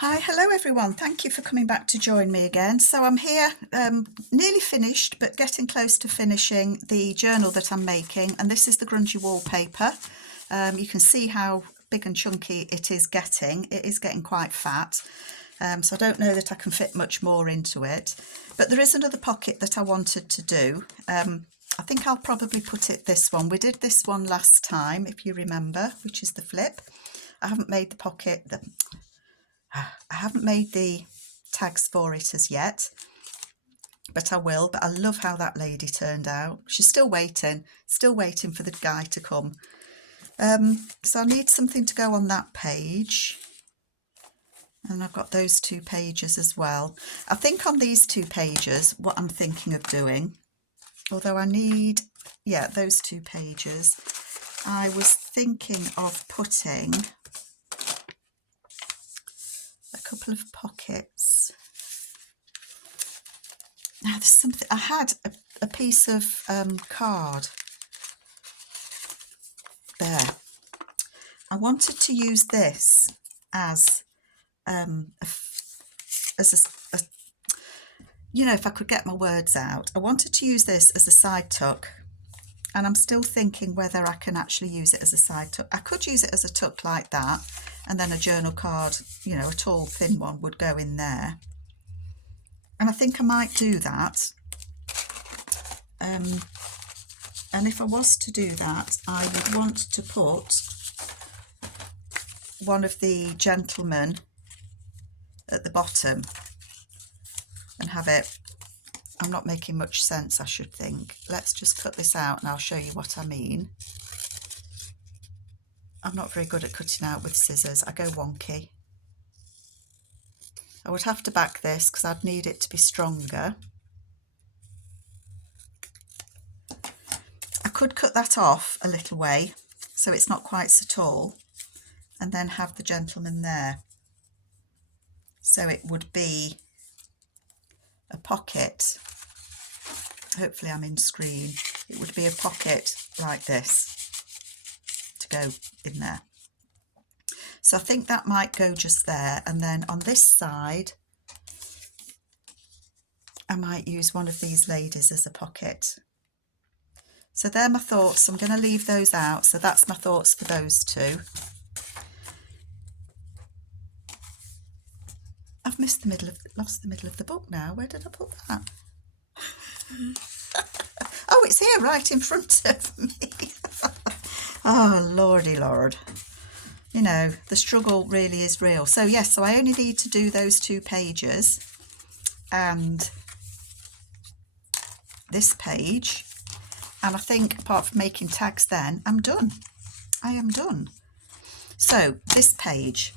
Hi, hello everyone. Thank you for coming back to join me again. So I'm here, nearly finished, but getting close to finishing the journal that I'm making. And this is the Grungy Wallpaper. You can see how big and chunky it is getting. It is getting quite fat. So I don't know that I can fit much more into it. But there is another pocket that I wanted to do. I think I'll probably put it this one. We did this one last time, if you remember, which is the flip. I haven't made the pocket, I haven't made the tags for it as yet, but I will. But I love how that lady turned out. She's still waiting for the guy to come. So I need something to go on that page. And I've got those 2 pages as well. I think on these 2 pages, what I'm thinking of doing, although I need, yeah, those 2 pages, I was thinking of putting a couple of pockets. Now there's something, I had a piece of card there. I wanted to use this as you know, if I could get my words out, I wanted to use this as a side tuck, and I'm still thinking whether I can actually use it as a side tuck. I could use it as a tuck like that, and then a journal card, you know, a tall thin one would go in there, and I think I might do that. And if I was to do that, I would want to put one of the gentlemen at the bottom and have it. I'm not making much sense, I should think. Let's just cut this out and I'll show you what I mean. I'm not very good at cutting out with scissors. I go wonky. I would have to back this because I'd need it to be stronger. I could cut that off a little way so it's not quite so tall, and then have the gentleman there. So it would be a pocket. Hopefully I'm in screen. It would be a pocket like this to go in there. So I think that might go just there, and then on this side I might use one of these ladies as a pocket. So they're my thoughts. I'm going to leave those out. So that's my thoughts for those 2. I've lost the middle of the book now. Where did I put that? Oh, it's here right in front of me. Oh, lordy lord. You know, the struggle really is real. So yes, so I only need to do those 2 pages and this page. And I think apart from making tags then, I'm done. I am done. So this page,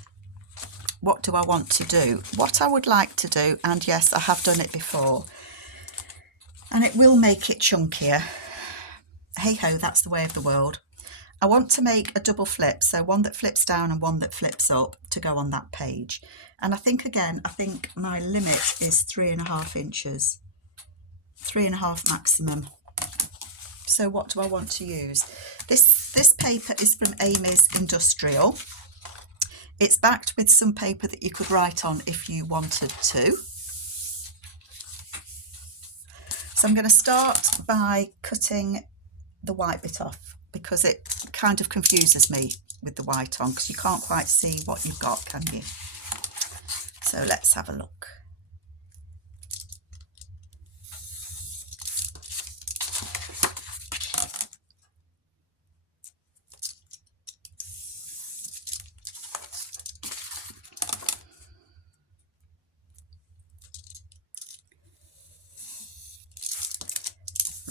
what do I want to do? What I would like to do, and yes, I have done it before, and it will make it chunkier. Hey ho, that's the way of the world. I want to make a double flip, so one that flips down and one that flips up to go on that page. And I think again, I think my limit is 3.5 inches, 3.5 maximum. So what do I want to use? This paper is from Amy's Industrial. It's backed with some paper that you could write on if you wanted to. So I'm going to start by cutting the white bit off because it kind of confuses me with the white on, because you can't quite see what you've got, can you? So let's have a look.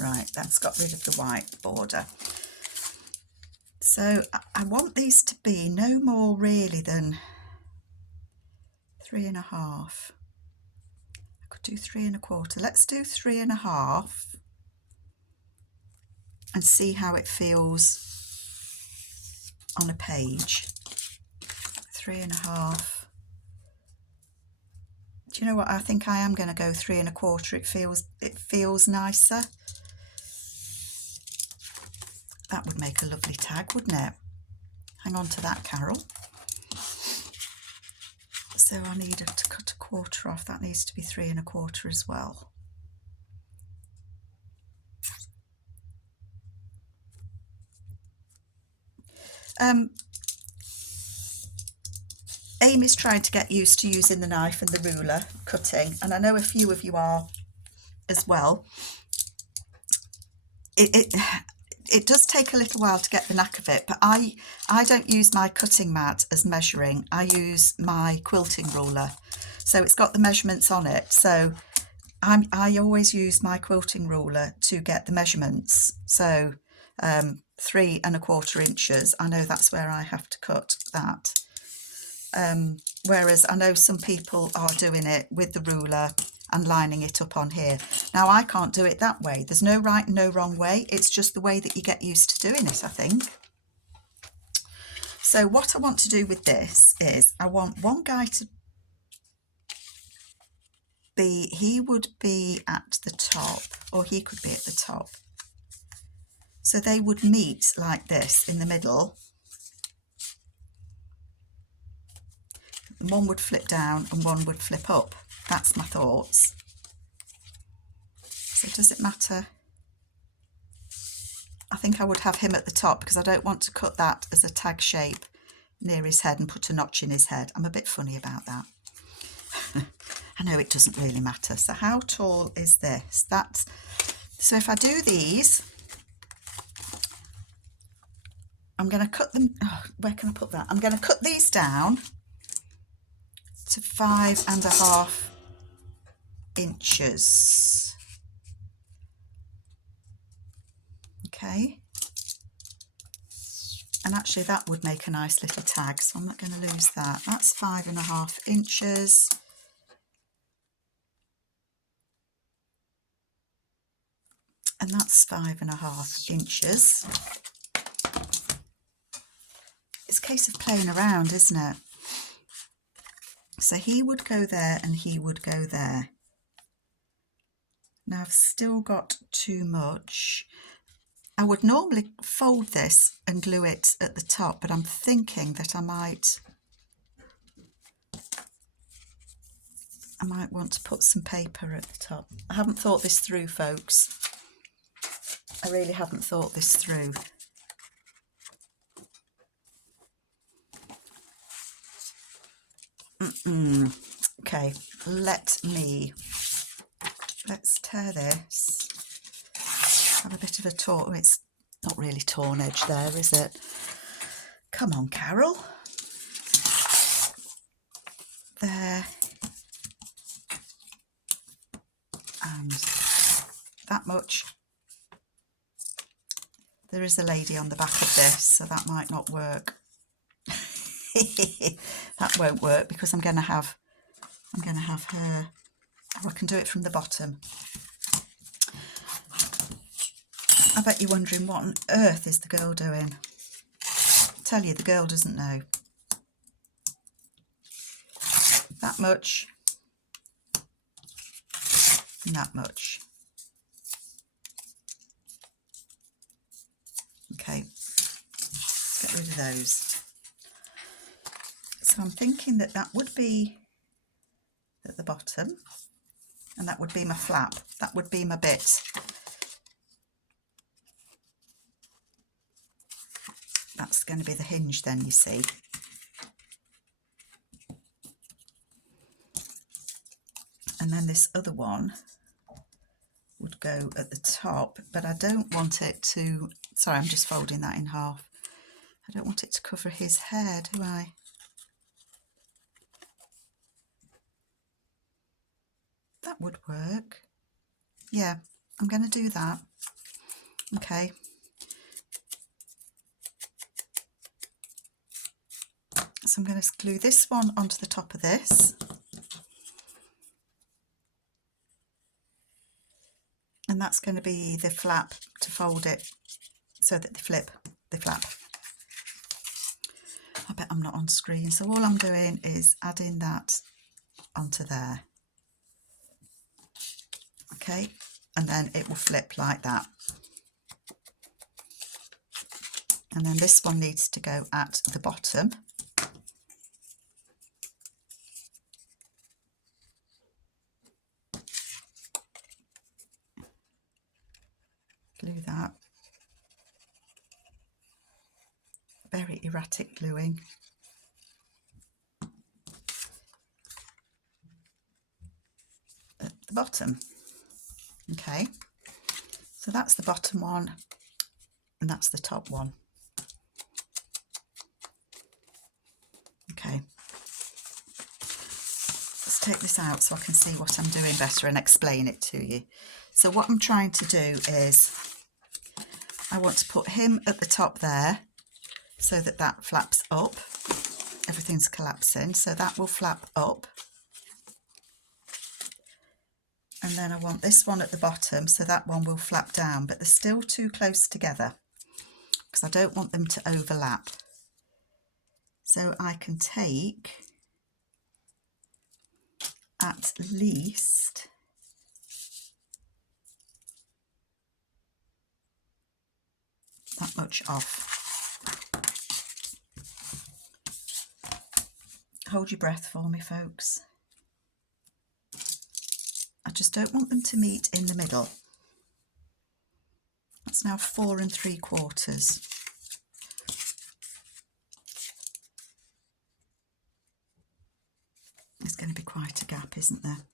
Right, that's got rid of the white border. So I want these to be no more really than 3.5. I could do 3.25. Let's do 3.5 and see how it feels on a page. 3.5. Do you know what? I think I am going to go 3.25. It feels nicer. That would make a lovely tag, wouldn't it? Hang on to that, Carol. So I need to cut 1/4 off. That needs to be 3 1/4 as well. Amy's trying to get used to using the knife and the ruler cutting, and I know a few of you are as well. It does take a little while to get the knack of it, but I don't use my cutting mat as measuring. I use my quilting ruler, so it's got the measurements on it. So I always use my quilting ruler to get the measurements. So 3 1/4 inches. I know that's where I have to cut that. Whereas I know some people are doing it with the ruler and lining it up on here. Now I can't do it that way. There's no right and no wrong way. It's just the way that you get used to doing it, I think. So what I want to do with this is I want one guy to be, he would be at the top, or he could be at the top. So they would meet like this in the middle. One would flip down and one would flip up. That's my thoughts. So does it matter? I think I would have him at the top because I don't want to cut that as a tag shape near his head and put a notch in his head. I'm a bit funny about that. I know it doesn't really matter. So how tall is this? So if I do these, I'm going to cut them. Oh, where can I put that? I'm going to cut these down to 5 1/2 inches. Okay. And actually that would make a nice little tag, so I'm not going to lose that. That's 5 1/2 inches. And that's 5 1/2 inches. It's a case of playing around, isn't it? So he would go there and he would go there. Now I've still got too much. I would normally fold this and glue it at the top, but I'm thinking that I might want to put some paper at the top. I haven't thought this through, folks. I really haven't thought this through. Okay, let's tear this. Have a bit of a torn. Oh, it's not really torn edge there, is it? Come on, Carol. There. And that much. There is a lady on the back of this, so that might not work. That won't work because I'm going to have her. Oh, I can do it from the bottom. I bet you're wondering what on earth is the girl doing. I tell you, the girl doesn't know. That much. And that much. Okay, let's get rid of those. So I'm thinking that would be at the bottom, and that would be my flap. That would be my bit. That's going to be the hinge then, you see. And then this other one would go at the top, but I don't want it to, sorry, I'm just folding that in half. I don't want it to cover his hair, do I? That would work. Yeah, I'm going to do that. Okay. So I'm going to glue this one onto the top of this. And that's going to be the flap to fold it so that they flip the flap. I bet I'm not on screen. So all I'm doing is adding that onto there. Okay, and then it will flip like that. And then this one needs to go at the bottom. glue that. Very erratic gluing. At the bottom. Okay, so that's the bottom one and that's the top one. Okay, let's take this out so I can see what I'm doing better and explain it to you. So what I'm trying to do is I want to put him at the top there so that that flaps up. Everything's collapsing, so that will flap up. And then I want this one at the bottom, so that one will flap down, but they're still too close together because I don't want them to overlap. So I can take at least that much off. Hold your breath for me, folks. I just don't want them to meet in the middle. That's now 4 3/4. There's going to be quite a gap, isn't there?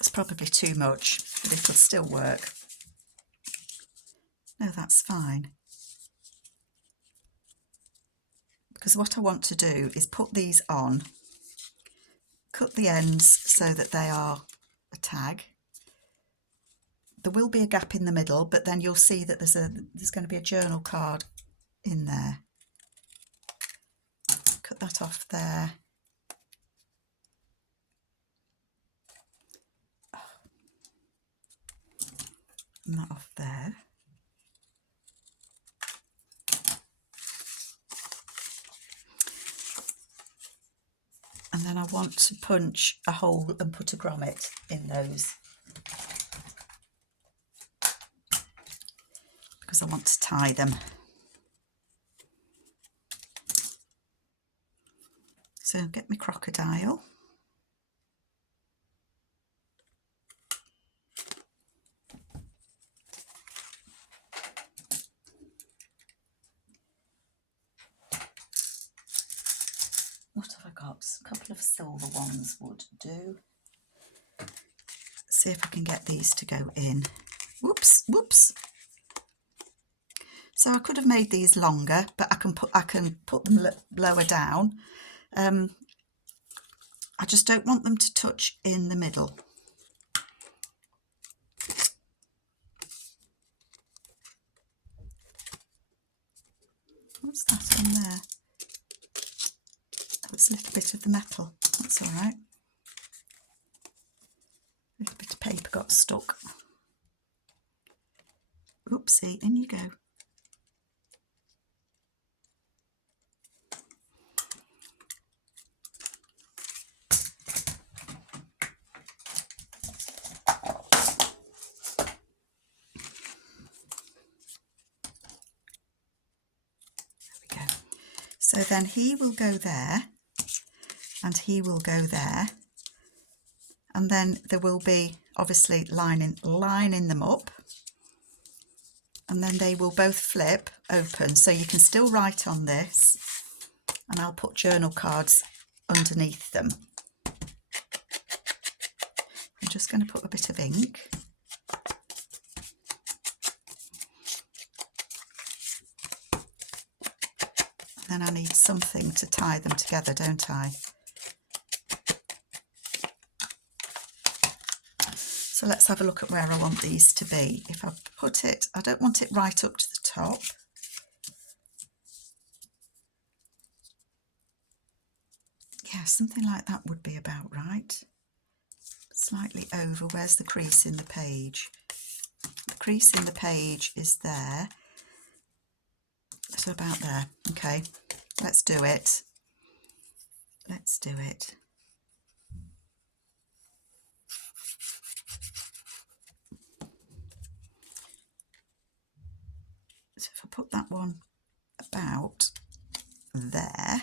It's probably too much, but it'll still work. No, that's fine. Because what I want to do is put these on, cut the ends so that they are a tag. There will be a gap in the middle, but then you'll see that there's going to be a journal card in there. Cut that off there. And that off there. And then I want to punch a hole and put a grommet in those, because I want to tie them. So get my crocodile. What have I got? A couple of silver ones would do. See if I can get these to go in. Whoops, whoops. So I could have made these longer, but I can put them lower down. I just don't want them to touch in the middle. What's that on there? Oh, it's a little bit of the metal. That's all right. A little bit of paper got stuck. Oopsie, in you go. So then he will go there and he will go there, and then there will be obviously lining them up, and then they will both flip open, so you can still write on this, and I'll put journal cards underneath them. I'm just going to put a bit of ink. Then I need something to tie them together, don't I? So let's have a look at where I want these to be. If I put it, I don't want it right up to the top. Yeah, something like that would be about right. Slightly over. Where's the crease in the page? The crease in the page is there. So about there. Okay, let's do it. Let's do it. So if I put that one about there,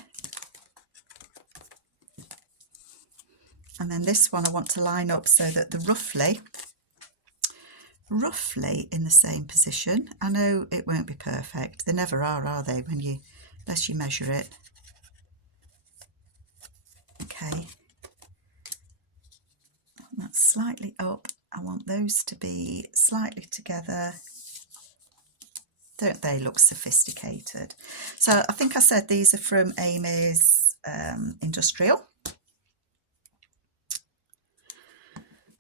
And then this one I want to line up so that they're roughly in the same position. I know it won't be perfect. They never are they, unless you measure it. Okay. That's slightly up. I want those to be slightly together. Don't they look sophisticated? So I think I said these are from Amy's Industrial.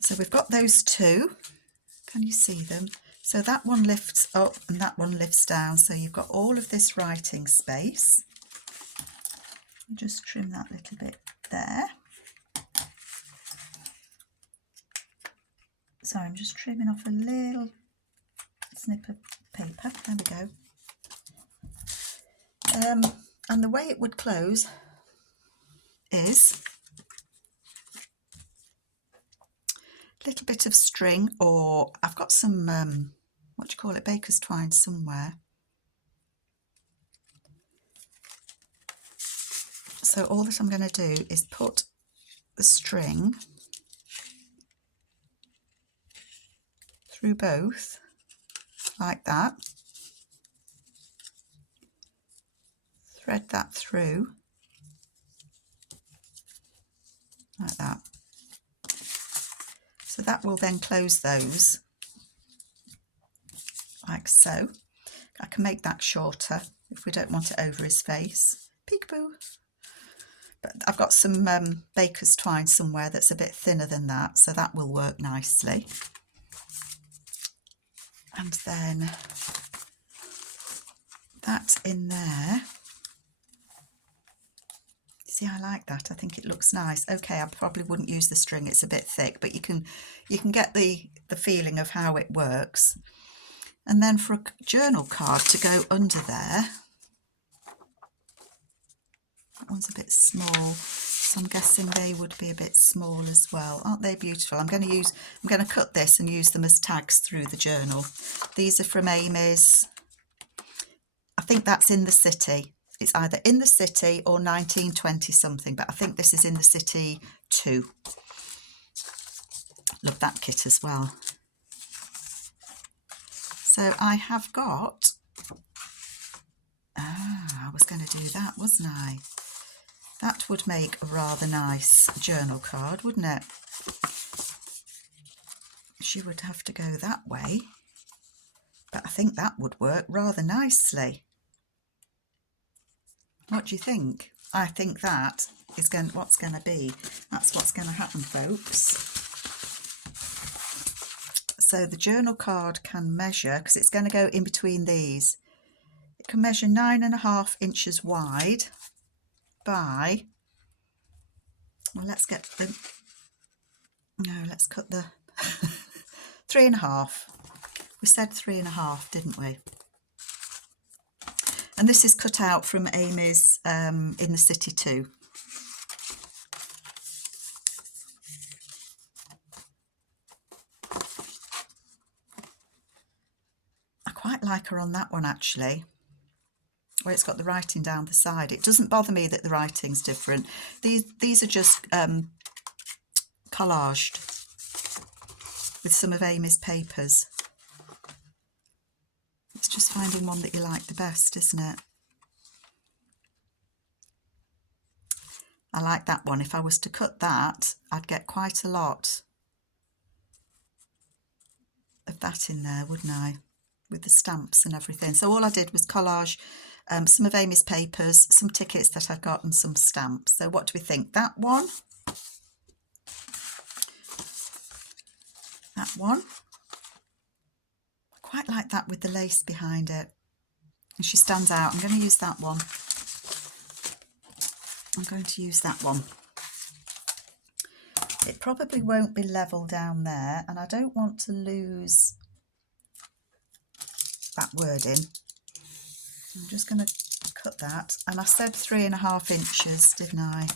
So we've got those two. Can you see them? So that one lifts up and that one lifts down. So you've got all of this writing space. Just trim that little bit there. So I'm just trimming off a little snip of paper. There we go. And the way it would close is a little bit of string, or I've got some, what do you call it, baker's twine somewhere. So all that I'm going to do is put the string through both, like that. Thread that through, like that. So that will then close those, like so. I can make that shorter if we don't want it over his face. Peekaboo. But I've got some baker's twine somewhere that's a bit thinner than that, so that will work nicely. And then that in there. See, I like that. I think it looks nice. Okay, I probably wouldn't use the string. It's a bit thick, but you can get the feeling of how it works. And then for a journal card to go under there, that one's a bit small, so I'm guessing they would be a bit small as well. Aren't they beautiful? I'm going to cut this and use them as tags through the journal. These are from Amy's. I think that's In the City. It's either In the City or 1920 something, but I think this is In the City 2. Love that kit as well. So I have got, I was going to do that, wasn't I? That would make a rather nice journal card, wouldn't it? She would have to go that way, but I think that would work rather nicely. What do you think? I think that is what's going to be. That's what's going to happen, folks. So the journal card can measure, because it's going to go in between these. It can measure 9.5 inches wide by, well, let's cut the 3.5. We said 3.5, didn't we? And this is cut out from Amy's In the City 2. I quite like her on that one, actually, where it's got the writing down the side. It doesn't bother me that the writing's different. These are just collaged with some of Amy's papers. It's just finding one that you like the best, isn't it? I like that one. If I was to cut that, I'd get quite a lot of that in there, wouldn't I? With the stamps and everything. So all I did was collage some of Amy's papers, some tickets that I got, and some stamps. So what do we think? That one? That one? Quite like that with the lace behind it, and she stands out. I'm going to use that one. I'm going to use that one. It probably won't be level down there, and I don't want to lose that wording. I'm just going to cut that, and I said 3.5 inches, didn't I?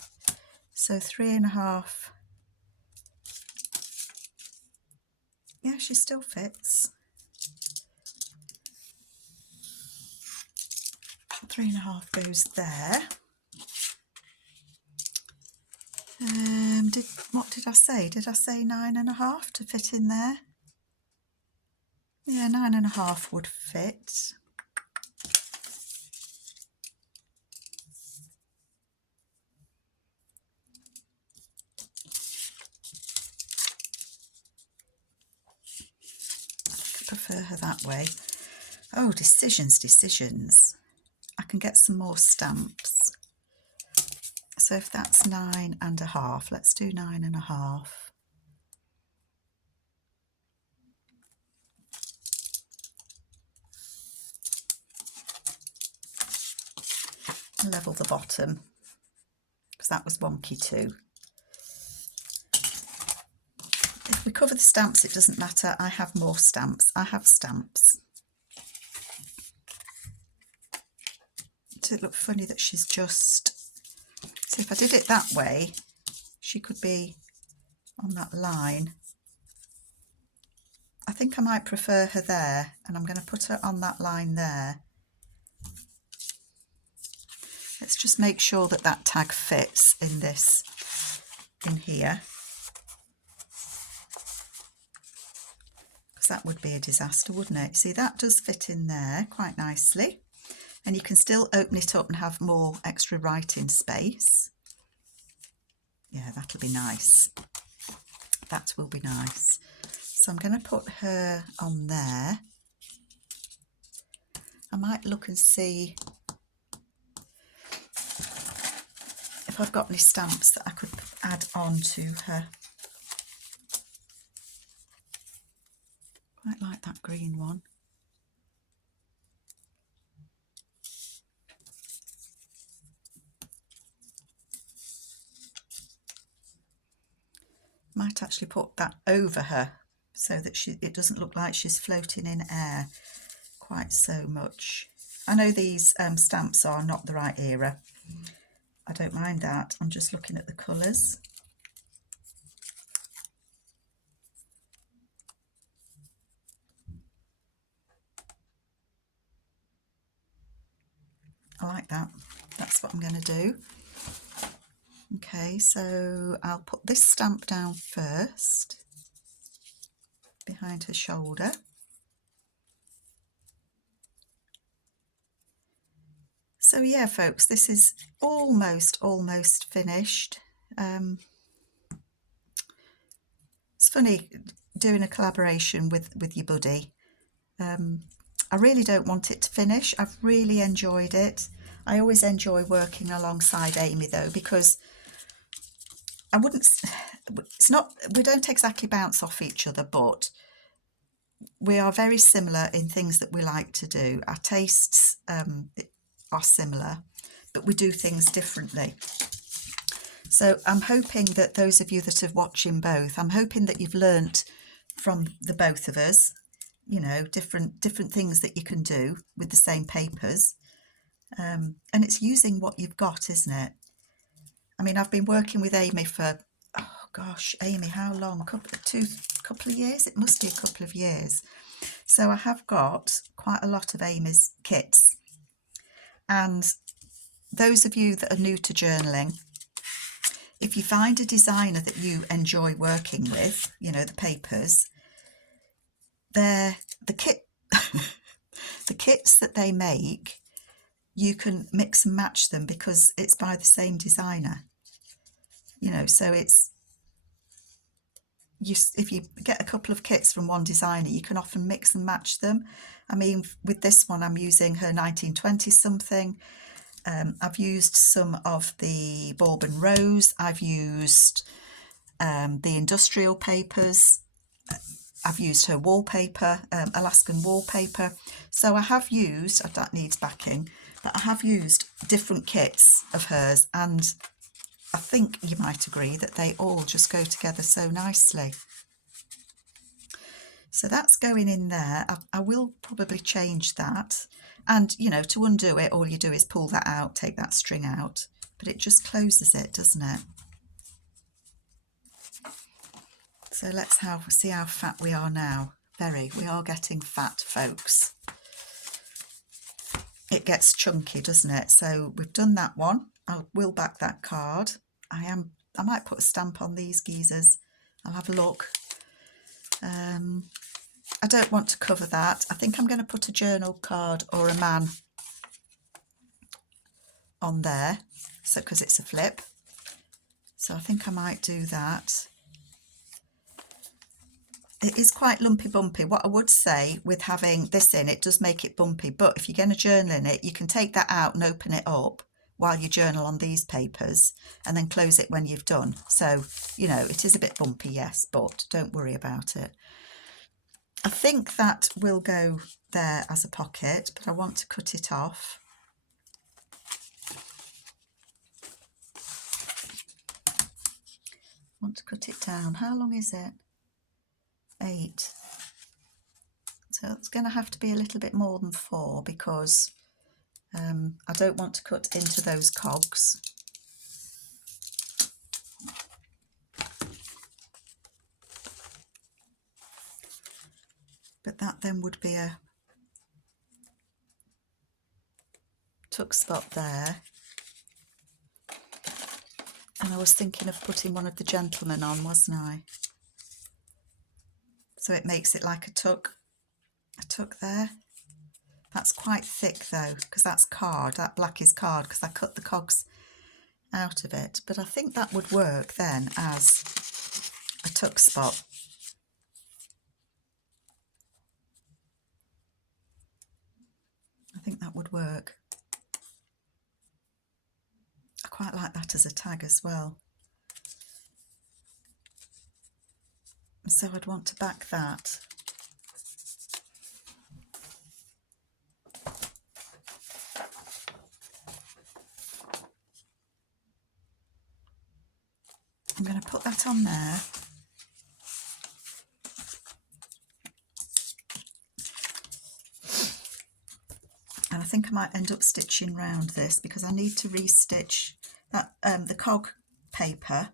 So 3.5. Yeah, she still fits. 3.5 goes there. what did I say? Did I say 9.5 to fit in there? Yeah, 9.5 would fit. I prefer her that way. Oh, decisions. I can get some more stamps. So if that's 9.5, let's do 9.5. Level the bottom, because that was wonky too. If we cover the stamps, it doesn't matter. I have more stamps. I have stamps. Does it look funny that she's just... So if I did it that way, she could be on that line. I think I might prefer her there, and I'm going to put her on that line there. Let's just make sure that that tag fits in this, in here. Because that would be a disaster, wouldn't it? See, that does fit in there quite nicely. And you can still open it up and have more extra writing space. Yeah, that'll be nice. That will be nice. So I'm going to put her on there. I might look and see if I've got any stamps that I could add on to her. Quite like that green one. Might actually put that over her so that it doesn't look like she's floating in air quite so much. I know these stamps are not the right era. I don't mind that. I'm just looking at the colours. I like that. That's what I'm going to do. Okay, so I'll put this stamp down first, behind her shoulder. So yeah, folks, this is almost finished. It's funny doing a collaboration with your buddy. I really don't want it to finish. I've really enjoyed it. I always enjoy working alongside Amy though, because we don't exactly bounce off each other, but we are very similar in things that we like to do. Our tastes are similar, but we do things differently. So I'm hoping that those of you that are watching both, I'm hoping that you've learnt from the both of us, you know, different things that you can do with the same papers. And it's using what you've got, isn't it? I mean, I've been working with Amy for, oh gosh, Amy, how long? Couple of years? It must be a couple of years. So I have got quite a lot of Amy's kits. And those of you that are new to journaling, if you find a designer that you enjoy working with, you know, the papers, the kits that they make, you can mix and match them because it's by the same designer, you know. So it's if you get a couple of kits from one designer, you can often mix and match them. I mean, with this one, I'm using her 1920 something. I've used some of the Bourbon Rose. I've used the industrial papers. I've used her wallpaper, Alaskan Wallpaper. So I have used, that needs backing, but I have used different kits of hers, and I think you might agree that they all just go together so nicely. So that's going in there. I will probably change that. And, you know, to undo it, all you do is pull that out, take that string out, but it just closes it, doesn't it? So let's see how fat we are now. We are getting fat, folks. It gets chunky, doesn't it? So we've done that one. I will back that card. I am I might put a stamp on these geezers. I'll have a look. I don't want to cover that. I think I'm going to put a journal card or a man on there, so because it's a flip. So I think I might do that. It is quite lumpy bumpy. What I would say with having this in, it does make it bumpy, but if you're going to journal in it, you can take that out and open it up while you journal on these papers and then close it when you've done. So, you know, it is a bit bumpy, yes, but don't worry about it. I think that will go there as a pocket, but I want to cut it off. I want to cut it down. How long is it? 8. So it's going to have to be a little bit more than 4 because I don't want to cut into those cogs. But that then would be a tuck spot there. And I was thinking of putting one of the gentlemen on, wasn't I? So it makes it like a tuck there. That's quite thick though, because that's card. That black is card because I cut the cogs out of it. But I think that would work then as a tuck spot. I think that would work. I quite like that as a tag as well. So I'd want to back that. I'm going to put that on there. And I think I might end up stitching round this because I need to restitch that. The cog paper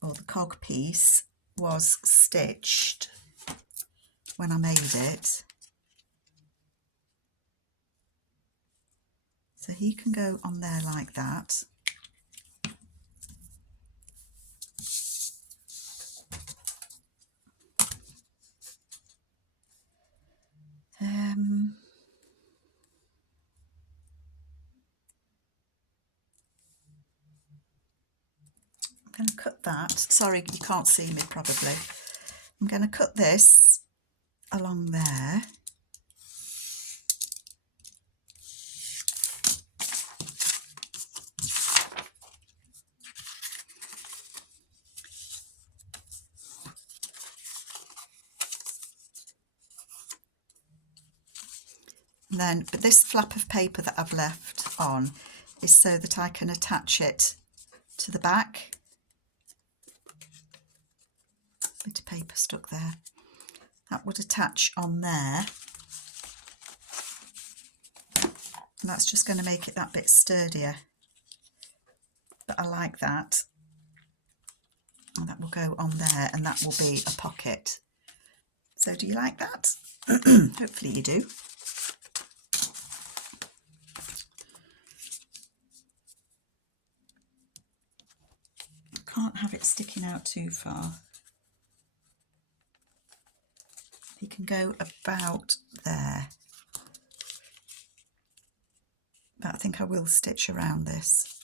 or the cog piece was stitched when I made it. So he can go on there like that. I'm going to cut that. Sorry, you can't see me probably. I'm going to cut this along there. And then, but this flap of paper that I've left on is so that I can attach it to the back. Bit of paper stuck there. That would attach on there. And that's just going to make it that bit sturdier. But I like that. And that will go on there and that will be a pocket. So do you like that? Hopefully you do. Can't have it sticking out too far. You can go about there. But I think I will stitch around this.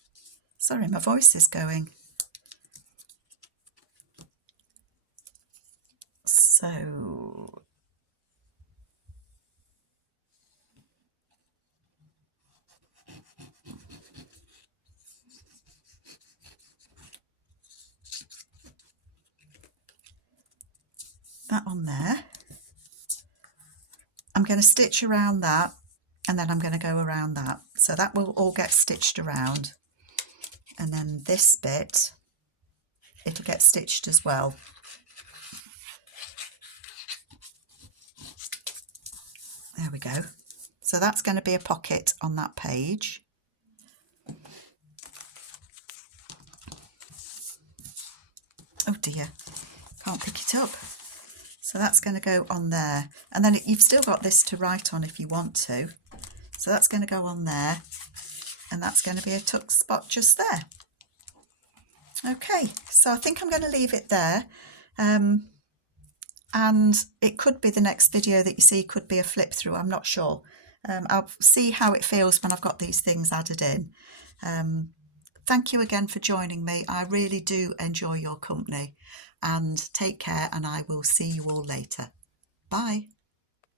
Sorry, my voice is going. So that on there. I'm going to stitch around that and then I'm going to go around that. So that will all get stitched around. And then this bit, it'll get stitched as well. There we go. So that's going to be a pocket on that page. Oh dear, can't pick it up. So that's going to go on there. And then you've still got this to write on if you want to. So that's going to go on there. And that's going to be a tuck spot just there. Okay, so I think I'm going to leave it there. And it could be the next video that you see could be a flip through, I'm not sure. I'll see how it feels when I've got these things added in. Thank you again for joining me. I really do enjoy your company, and take care, and I will see you all later. Bye.